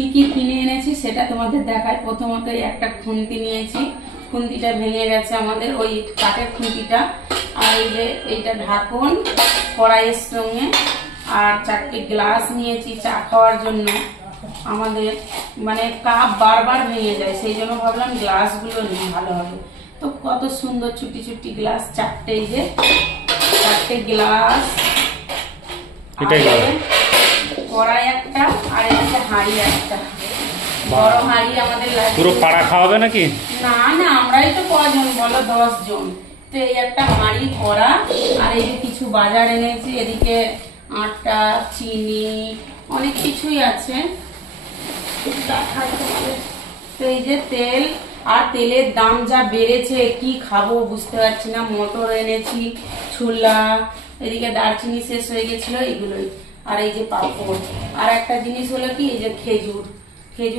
কি কি কিনে এনেছি সেটা তোমাদের দেখায়। প্রথমতই একটা খুন্তি নিয়েছি, খুন্তিটা ভেঙে গেছে আমাদের, ওই কাঠের খুন্তিটা। আর এই যে এইটা ঢাকন কড়াইয়ের সঙ্গে। আর 4টে গ্লাস নিয়েছি চা খাওয়ার জন্য। আমাদের মানে কাপ বারবার ভেঙে যায়, সেই জন্য ভাবলাম গ্লাসগুলো নিয়ে ভালো হবে। তো কত সুন্দর ছুটি ছুটি গ্লাস, 4টে, এই যে 4টে গ্লাস, কড়াই একটা, আর একটা হাঁড়ি একটা, বড় হাঁড়ি আমাদের লাগবে। পুরো পাড়া খাওয়াবে নাকি? না না, আমরাই তো কজন বলো, 10 জন। তো এই একটা হাঁড়ি কড়া, আর এই যে কিছু বাজার এনেছি, এদিকে আটা, চিনি, অনেক কিছুই আছে। তো এই যে তেল, আর তেলের দাম যা বেড়েছে কি খাবো বুঝতে পারছি না। মটর এনেছি, ছোলা, এদিকে দারচিনি শেষ হয়ে গেছিল, এগুলোই। আর এই যে পাঁপড়, আর একটা জিনিস হলো কি, এই যে খেজুর।